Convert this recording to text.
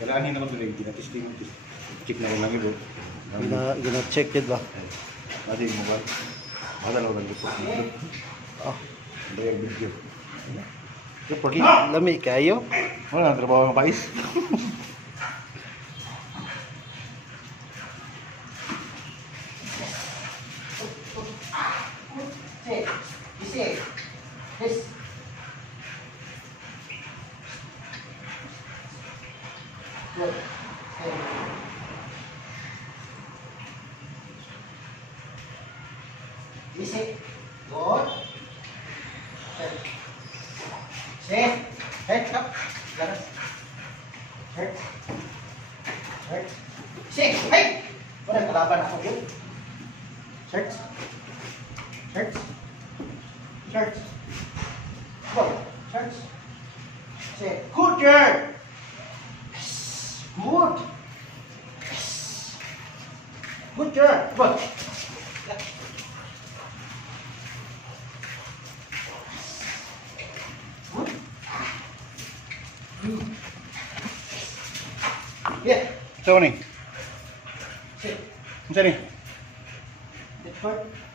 Kailangan na ko tuloy, ginatesting. Check na rin lang ibo. Gina-check it ba? Kasi yung mobile. Madalaw lang ito. Ah, Hindi yung video. lami kayo. Wala nang trabaho ng pais. Easy. Good. Sit. Head up. Garas. Head. Head. Sit. Hey. Wala kalaban ako yun. Search. Search. Search. Go. Search. Sit. Good girl. Yes. Good. Yes. Good girl. Good. Yeah. So ni? Sit. Ano ni? Sit.